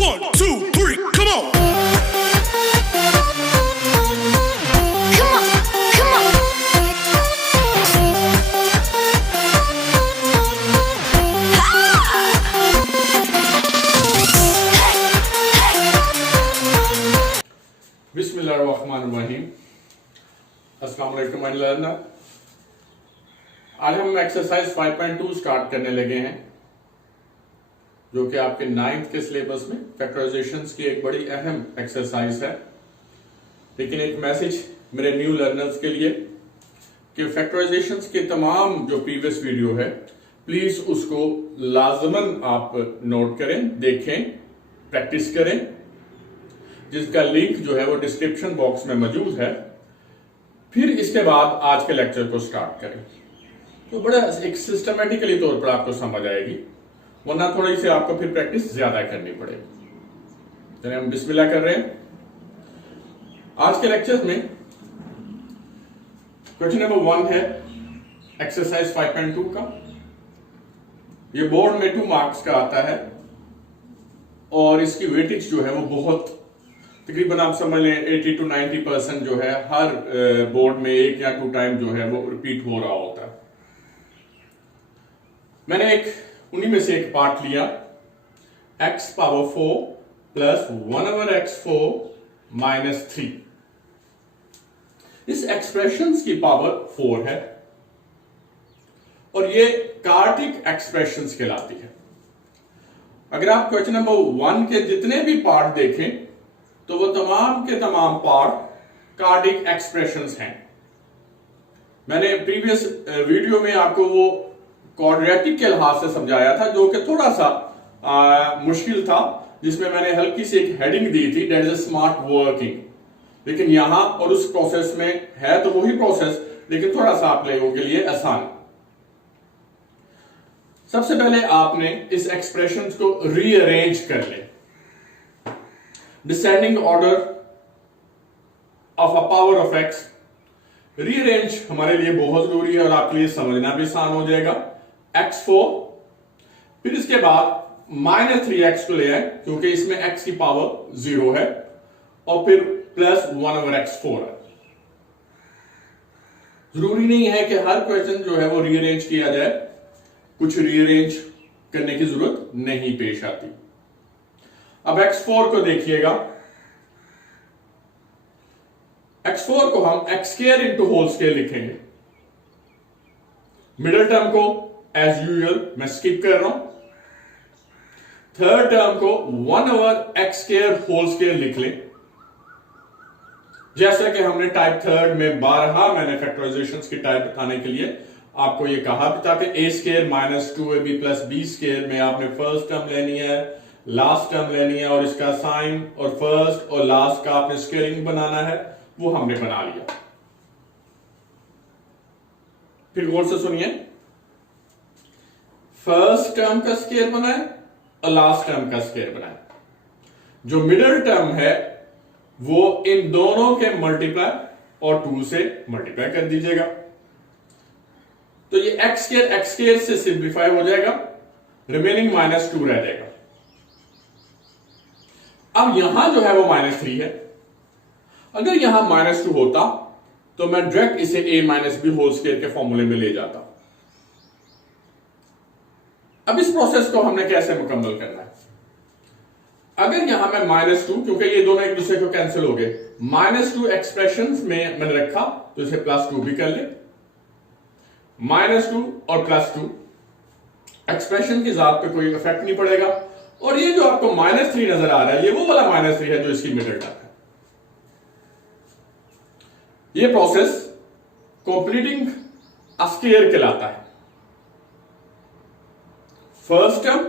1, 2, 3, come on. Come on, come on. बिस्मिल्लाहिर्रहमानिर्रहीम। अस्सलाम वालेकुम माय लर्नर। आज हम एक्सरसाइज 5.2 स्टार्ट करने लगे हैं, जो कि आपके 9th के सिलेबस में फैक्टराइजेशंस की एक बड़ी अहम एक्सरसाइज है। लेकिन एक मैसेज मेरे न्यू लर्नर्स के लिए कि फैक्टराइजेशंस के तमाम जो प्रीवियस वीडियो है, प्लीज उसको लाजमन आप नोट करें, देखें, प्रैक्टिस करें, जिसका लिंक जो है वो डिस्क्रिप्शन बॉक्स में मौजूद है। फिर इसके बाद आज के लेक्चर को स्टार्ट करें तो बड़ा एक सिस्टमेटिकली तौर पर आपको समझ आएगी, वरना थोड़ी सी आपको फिर प्रैक्टिस ज्यादा करनी पड़ेगी। चलिए हम बिस्मिल्लाह कर रहे हैं। आज के लेक्चर में क्वेश्चन नंबर 1 है एक्सरसाइज 5.2 का। ये बोर्ड में 2 मार्क्स का आता है और इसकी वेटेज जो है वो बहुत तकरीबन आप समझ लें 80 to 90% जो है हर बोर्ड में 1 या 2 टाइम जो है वो रिपीट हो रहा होता है। मैंने उन्हीं में से एक पार्ट लिया, x power 4 plus 1/x4 minus 3। इस एक्सप्रेशंस की पावर 4 है और ये कार्टिक एक्सप्रेशंस कहलाती है। अगर आप क्वेश्चन नंबर 1 के जितने भी पार्ट देखें तो वो तमाम के तमाम पार्ट कार्टिक एक्सप्रेशंस हैं। मैंने प्रीवियस वीडियो में आपको वो क्वाड्रेटिक के लिहाज से समझाया था, जो कि थोड़ा सा मुश्किल था, जिसमें मैंने हल्की सी एक हेडिंग दी थी, दैट इज स्मार्ट वर्किंग। लेकिन यहां और उस प्रोसेस में है तो वही प्रोसेस, लेकिन थोड़ा सा आप लोगों के लिए आसान। सबसे पहले आपने इस एक्सप्रेशंस को रीअरेंज कर ले। Descending order of a power of x rearrange हमारे लिए बहुत जरूरी है और आपके लिए समझना भी आसान हो जाएगा। x4, फिर इसके बाद -3x को ले आए क्योंकि इसमें x की पावर 0 है, और फिर प्लस 1/x4 है। जरूरी नहीं है कि हर क्वेश्चन जो है वो रीअरेंज किया जाए, कुछ रीअरेंज करने की जरूरत नहीं पेश आती। अब x4 को देखिएगा, x4 को हम x² इंटू होल स्क्वायर लिखेंगे। मिडिल टर्म को एज यूजुअल मैं स्किप कर रहा हूं। थर्ड टर्म को 1/x² होल स्क्वायर लिख लें। जैसा कि हमने टाइप थर्ड में बारहा मैंने फैक्टराइजेशंस की टाइप बताने के लिए आपको यह कहा था कि a² minus 2ab plus b² में आपने फर्स्ट टर्म लेनी है, लास्ट टर्म लेनी है, और इसका साइन और फर्स्ट और लास्ट का आपने स्क्वायरिंग बनाना है। वो हमने बना लिया। फिर गौर से सुनिए, फर्स्ट टर्म का स्क्वायर बनाए और लास्ट टर्म का स्क्वायर बनाए। जो मिडिल टर्म है वो इन दोनों के मल्टीप्लाई और 2 से मल्टीप्लाई कर दीजिएगा, तो ये x² से सिंप्लीफाई हो जाएगा, रिमेनिंग -2 रह जाएगा। अब यहां जो है वो -3 है। अगर यहां -2 होता तो मैं डायरेक्ट इसे a - b होल स्क्वायर के फॉर्मूले में ले जाता। अब इस प्रोसेस को हमने कैसे मुकम्मल करना है? अगर यहां मैं -2, क्योंकि ये दोनों एक दूसरे को कैंसिल हो गए, -2 एक्सप्रेशंस में मैंने रखा तो इसे +2 भी कर ले। -2 और +2 एक्सप्रेशन की जात पे कोई इफेक्ट नहीं पड़ेगा, और ये जो आपको -3 नजर आ रहा है, ये वो वाला -3 है जो इसकी मिडिल टर्म है। ये प्रोसेस कंप्लीटिंग अ स्क्वायर कहलाता है। First term,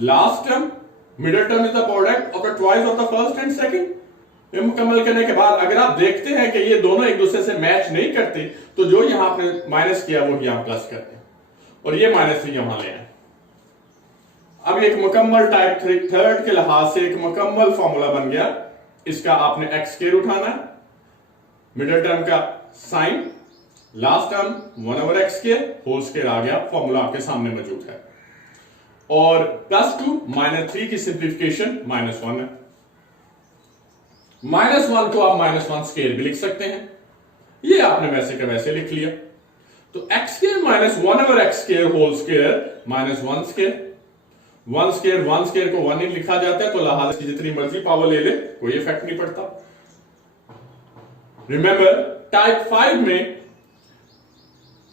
last term, middle term is the product of the twice of the first and second. ये मुकम्मल करने के बाद अगर आप देखते हैं कि ये दोनों एक दूसरे से मैच नहीं करते, तो जो यहां आपने माइनस किया वो यहां प्लस करते हैं, और ये -3 यहां ले आए। अब एक मुकम्मल टाइप थर्ड के लिहाज से एक मुकम्मल फॉर्मूला बन गया। इसका आपने x² उठाना है, मिडिल टर्म का sign, last term 1/x² whole square आ गया, फॉर्मूला आपके सामने मौजूद है। और +2 -3 की सिंप्लीफिकेशन -1 है। -1 को आप -1 स्क्वायर भी लिख सकते हैं, ये आपने वैसे का वैसे लिख लिया। तो x square -1/x square whole square -1 square, 1 square को 1 ही लिखा जाता है, तो लिहाजा की जितनी मर्जी पावर ले ले कोई इफेक्ट नहीं पड़ता। रिमेंबर टाइप 5 में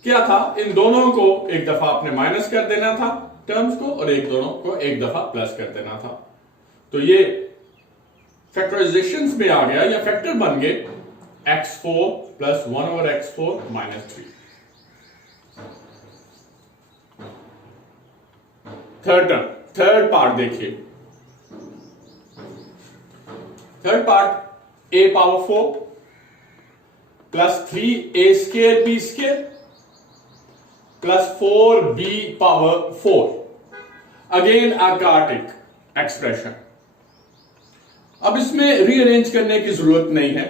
क्या था, इन दोनों को एक दफा आपने माइनस कर देना था टर्म्स को, और दोनों को एक दफा प्लस कर देना था। तो ये फैक्टराइजेशंस में आ गया या फैक्टर बन गए x4 + 1/x4 - 3। थर्ड पार्ट देखिए, third part a power 4 + 3a square b square + 4b power 4, again a quadratic expression. अब इसमें रीअरेंज करने की जरूरत नहीं है,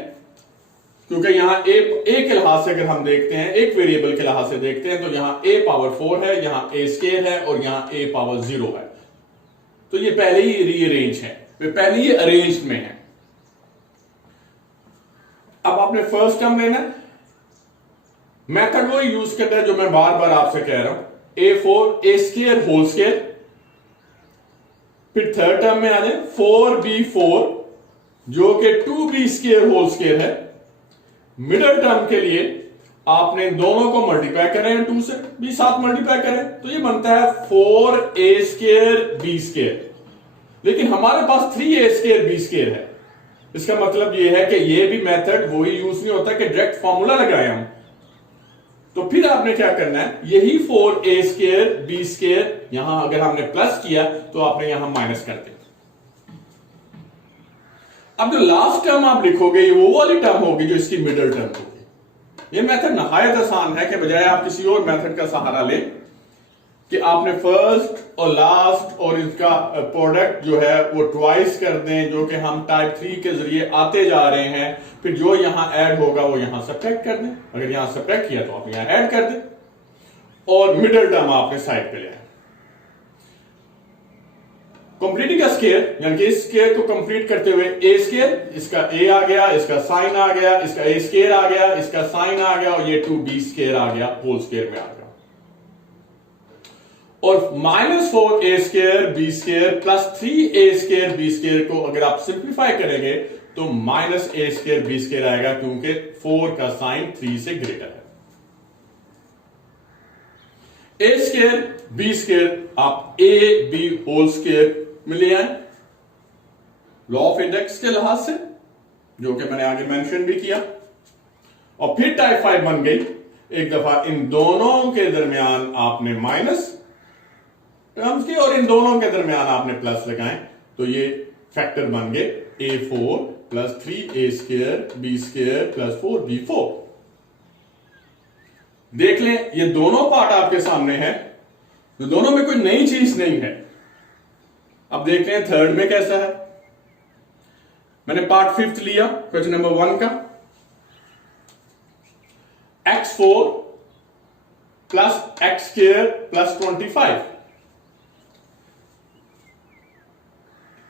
क्योंकि यहां a के लिहाज से अगर हम देखते हैं, एक वेरिएबल के लिहाज से देखते हैं, तो यहां a पावर 4 है, यहां a स्क्वायर है और यहां a पावर 0 है। तो ये पहले ही रीअरेंज है, पहले ही अरेंज में है। अब आपने फर्स्ट टर्म लेना है, मेथड वो यूज करना है जो मैं बार बार आपसे कह रहा हूं, a स्क्वायर होल स्क्वायर, फिर थर्ड टर्म में आ जाए 4b4 जो कि 2b स्क्वायर होल स्क्वायर है। मिडिल टर्म के लिए आपने दोनों को मल्टीप्लाई करें 2 से, भी साथ मल्टीप्लाई करें, तो ये बनता है 4a स्क्वायर b स्क्वायर। लेकिन हमारे पास 3a स्क्वायर b स्क्वायर है, इसका मतलब ये है कि ये भी मेथड वही यूज नहीं होता कि डायरेक्ट फॉर्मूला लगाए हम। तो फिर आपने क्या करना है, यही 4a स्क्वायर b स्क्वायर यहां अगर हमने प्लस किया तो आपने यहां माइनस कर दिया। अब जो लास्ट टर्म आप लिखोगे ये वो वाली टर्म होगी जो इसकी मिडिल टर्म होगी। ये मेथड नहायत आसान है कि बजाय आप किसी और मेथड का सहारा लें कि आपने फर्स्ट और लास्ट और इसका प्रोडक्ट जो है वो ट्वाइस कर दें, जो कि हम टाइप 3 के जरिए आते जा रहे हैं। फिर जो यहां ऐड होगा वो यहां सब्ट्रैक्ट कर दें, अगर यहां सब्ट्रैक्ट किया तो आप यहां ऐड कर दें, और मिडिल टर्म आपने साइड पे ले आए। कंप्लीटिंग अ स्क्वायर, यानी कि इस स्क्वायर को कंप्लीट करते हुए a स्क्वायर, इसका a आ गया, इसका साइन आ गया, इसका a स्क्वायर आ गया, इसका साइन आ गया, और ये 2b स्क्वायर आ गया, होल स्क्वायर में आ गया। और -4a square b square + 3a square b square को अगर आप सिंप्लीफाई करेंगे तो -a स्क्वायर b स्क्वायर आएगा, क्योंकि 4 का साइन 3 से ग्रेटर है। a स्क्वायर b स्क्वायर आप a b होल स्क्वायर में ले आए लॉ ऑफ इंडेक्स के लिहाज से, जो कि मैंने आगे मेंशन भी किया। और फिर टाइप 5 बन गई, एक दफा इन दोनों के दरमियान आपने माइनस टर्म्स के और इन दोनों के दरमियान आपने प्लस लगाए, तो ये फैक्टर बन गए a4 + 3a square b square + 4b4। देख लें ये दोनों पार्ट आपके सामने है, तो दोनों में कोई नई चीज नहीं है। अब देख लें थर्ड में कैसा है। मैंने पार्ट 5th लिया क्वेश्चन नंबर 1 का, x4 + x square + 25,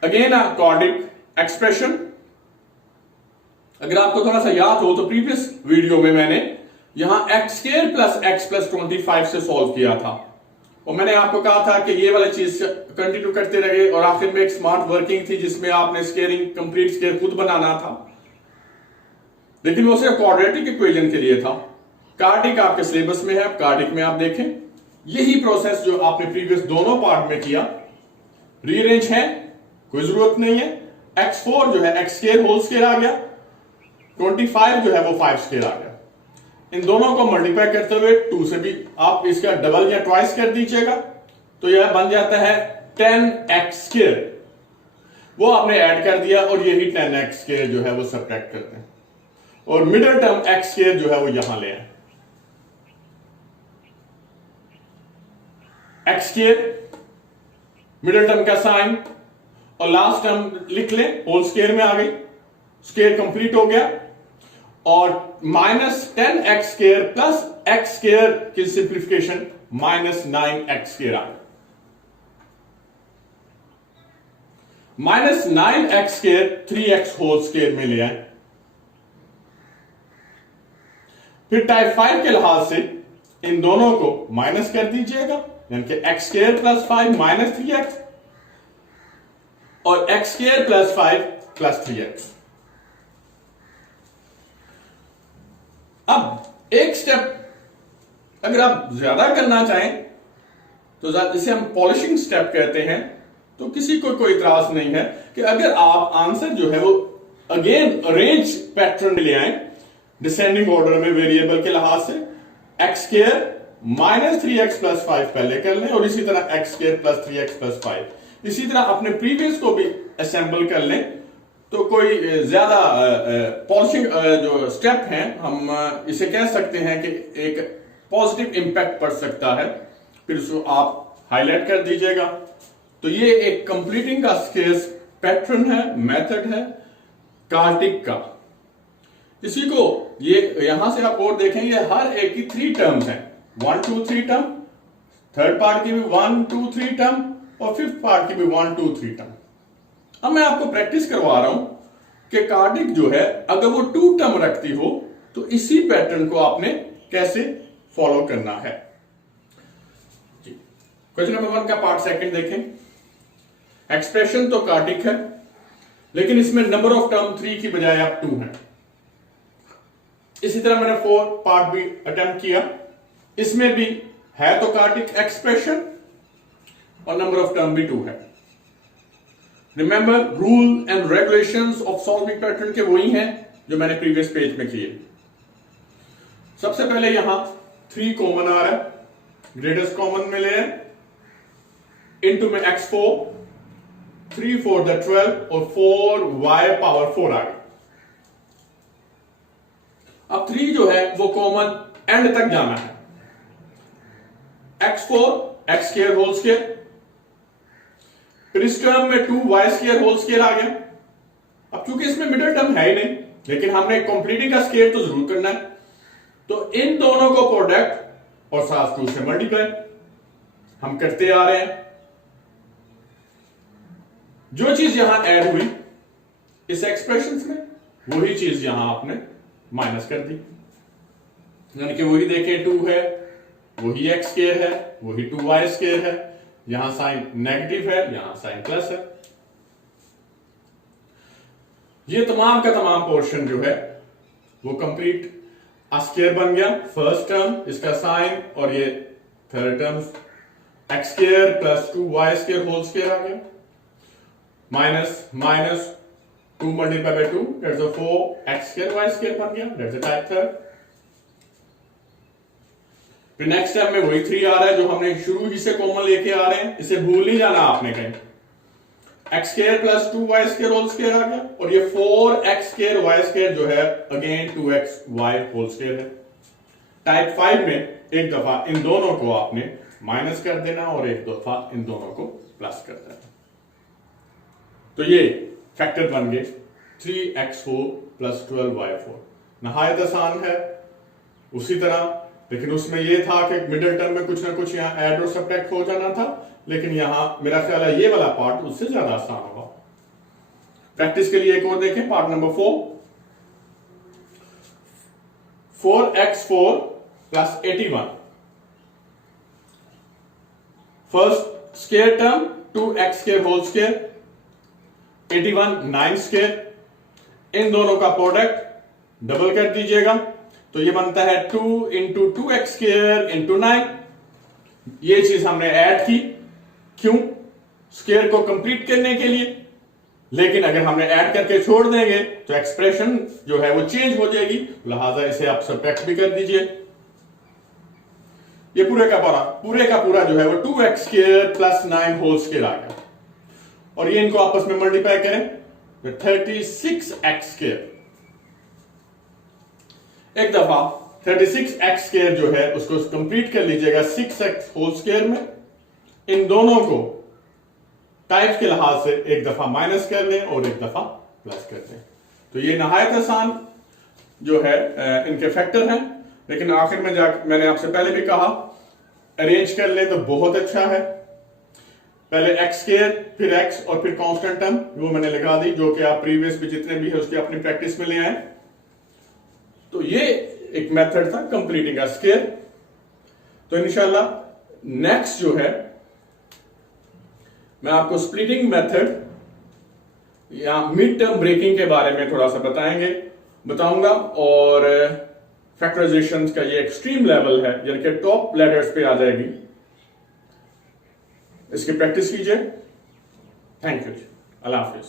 again a quadratic expression. अगर आपको थोड़ा सा याद हो तो प्रीवियस वीडियो में मैंने यहां x स्क्वायर + x + 25 से सॉल्व किया था, और मैंने आपको कहा था कि ये वाली चीज कंटिन्यू करते रहे, और आखिर में एक स्मार्ट वर्किंग थी जिसमें आपने स्क्वायरिंग कंप्लीट स्क्वायर खुद बनाना था, लेकिन वो सिर्फ क्वाड्रेटिक इक्वेशन के लिए था। क्वाड्रेटिक आपके सिलेबस में है, क्वाड्रेटिक में आप देखें यही प्रोसेस जो आपने प्रीवियस दोनों पार्ट में किया। रीअरेंज है, कोई जरूरत नहीं है। x4 जो है x स्क्वायर होल स्क्वायर आ गया, 25 जो है वो 5 स्क्वायर आ गया। इन दोनों को मल्टीप्लाई करते हुए 2 से भी आप इसका डबल या ट्वाइस कर दीजिएगा, तो यह बन जाता है 10x स्क्वायर। वो आपने ऐड कर दिया और यही 10x स्क्वायर जो है वो सब्ट्रैक्ट करते हैं, और मिडिल टर्म x स्क्वायर जो है वो यहां ले आए। x स्क्वायर मिडिल टर्म का साइन, और लास्ट टर्म लिख लें, होल स्क्वायर में आ गई, स्क्वायर कंप्लीट हो गया, और -10x स्क्वायर + x स्क्वायर की सिंप्लीफिकेशन -9x स्क्वायर आ गया। -9x² 3x होल स्क्वायर में ले आए। फिर टाइप 5 के लिहाज से इन दोनों को माइनस कर दीजिएगा, यानी कि x² + 5 - 3x और x² + 5 + 3x। अब एक स्टेप अगर आप ज्यादा करना चाहें तो जिसे हम पॉलिशिंग स्टेप कहते हैं, तो किसी को कोई इतराज नहीं है कि अगर आप आंसर जो है वो अगेन अरेंज पैटर्न ले आए डिसेंडिंग ऑर्डर में वेरिएबल के लिहाज से, x² - 3x + 5 पहले कर लें और इसी तरह x² + 3x + 5, इसी तरह अपने प्रीवियस को भी असेंबल कर लें, तो कोई ज्यादा पॉलिशिंग जो स्टेप है हम इसे कह सकते हैं कि एक पॉजिटिव इंपैक्ट पड़ सकता है, फिर उसको आप हाईलाइट कर दीजिएगा। तो ये एक कंप्लीटिंग का स्केल्स पैटर्न है, मेथड है कार्टिक का। इसी को ये यहां से आप और देखें, ये हर एक की 3 टर्म्स हैं, 1 2 3 टर्म, थर्ड पार्ट की भी 1 2 3 टर्म और फिफ्थ पार्ट की भी 1 2 3 टर्म। अब मैं आपको प्रैक्टिस करवा रहा हूं कि कार्टिक जो है अगर वो 2 टर्म रखती हो तो इसी पैटर्न को आपने कैसे फॉलो करना है। क्वेश्चन नंबर 1 का पार्ट सेकंड देखें। एक्सप्रेशन तो कार्टिक है, लेकिन इसमें नंबर ऑफ टर्म 3 की बजाय अब 2 है। इसी तरह मैंने 4 पार्ट भी अटेम्प्ट किया, इसमें भी है तो कार्टिक एक्सप्रेशन और नंबर ऑफ टर्म भी 2 है। Remember rule and regulations of solving pattern के वही हैं जो मैंने प्रीवियस पेज में किए। सबसे पहले यहां 3 कॉमन आ रहा है, ग्रेटेस्ट कॉमन में ले इनटू में x4, 3 4 द 12 और 4y⁴ आ गया। अब 3 जो है वो कॉमन एंड तक जाना है, x4 x² होल स्क्वायर, फिर इस टर्म में 2y² होल स्क्वायर आ गया। अब क्योंकि इसमें मिडिल टर्म है ही नहीं, लेकिन हमने कंप्लीटिंग का स्क्वायर तो जरूर करना है, तो इन दोनों को प्रोडक्ट और साथ 2 से मल्टीप्लाई हम करते आ रहे हैं। जो चीज यहां ऐड हुई इस एक्सप्रेशन में, वही चीज यहां आपने माइनस कर दी, यानी कि वही देखें 2 है, वही x² है, वही 2y² है, यहां साइन नेगेटिव है, यहां साइन प्लस है। ये तमाम का तमाम पोर्शन जो है वो कंप्लीट स्क्वायर बन गया। फर्स्ट टर्म इसका साइन और ये third term x² + 2y² whole square आ गया, minus minus 2 × 2 that's 4x² y² बन गया, दैट्स टाइप थर्ड। फिर नेक्स्ट टाइम में वही 3 आ रहा है जो हमने शुरू ही से कॉमन लेके आ रहे हैं, इसे भूल नहीं जाना आपने कहीं। x² + 2y² होल स्क्वायर आ गया और ये 4x² y² जो है अगेन 2xy होल स्क्वायर है। टाइप 5 में एक दफा इन दोनों को आपने माइनस कर देना और एक दफा इन दोनों को प्लस कर देना। तो ये फैक्टर बन गए 3x4 + 12y4। नहायत आसान है उसी तरह, लेकिन उसमें यह था कि मिडिल टर्म में कुछ ना कुछ यहां ऐड और सब्ट्रैक्ट हो जाना था, लेकिन यहां मेरा ख्याल है ये वाला पार्ट उससे ज्यादा आसान होगा। प्रैक्टिस के लिए एक और देखें, part number 4, 4x4 + 81। First square term 2x² whole square, 81 9², इन दोनों का प्रोडक्ट डबल कर दीजिएगा तो ये बनता है 2 × 2x² × 9। ये चीज हमने ऐड की, क्यों? स्क्वायर को कंप्लीट करने के लिए, लेकिन अगर हमने ऐड करके छोड़ देंगे तो एक्सप्रेशन जो है वो चेंज हो जाएगी, लिहाजा इसे आप सब्ट्रैक्ट भी कर दीजिए। ये पूरे का पूरा जो है वो 2x² + 9 होल स्क्वायर आ गया और ये इनको आपस में मल्टीप्लाई करें तो 36x²। एक दफा 36x² जो है उसको कंप्लीट कर लीजिएगा 6x होल स्क्वायर में। इन दोनों को टाइप के लिहाज से एक दफा माइनस कर लें और एक दफा प्लस कर दें। तो ये नहायत आसान जो है इनके फैक्टर हैं, लेकिन आखिर में मैंने आपसे पहले भी कहा अरेंज कर ले तो बहुत अच्छा है। पहले एक्स स्क्वायर, फिर एक्स और फिर कांस्टेंट टर्म, वो मैंने लगा दी, जो कि आप प्रीवियस में जितने भी है उसकी अपनी प्रैक्टिस में ले आए। तो ये एक मेथड था कंप्लीटिंग अ स्क्वायर। तो इंशाल्लाह नेक्स्ट जो है मैं आपको स्प्लिटिंग मेथड या मिड टर्म ब्रेकिंग के बारे में थोड़ा सा बताऊंगा, और फैक्टराइजेशन का ये एक्सट्रीम लेवल है, यानी कि टॉप लेडर्स पे आ जाएगी। इसकी प्रैक्टिस कीजिए। Thank you, Allah Hafiz.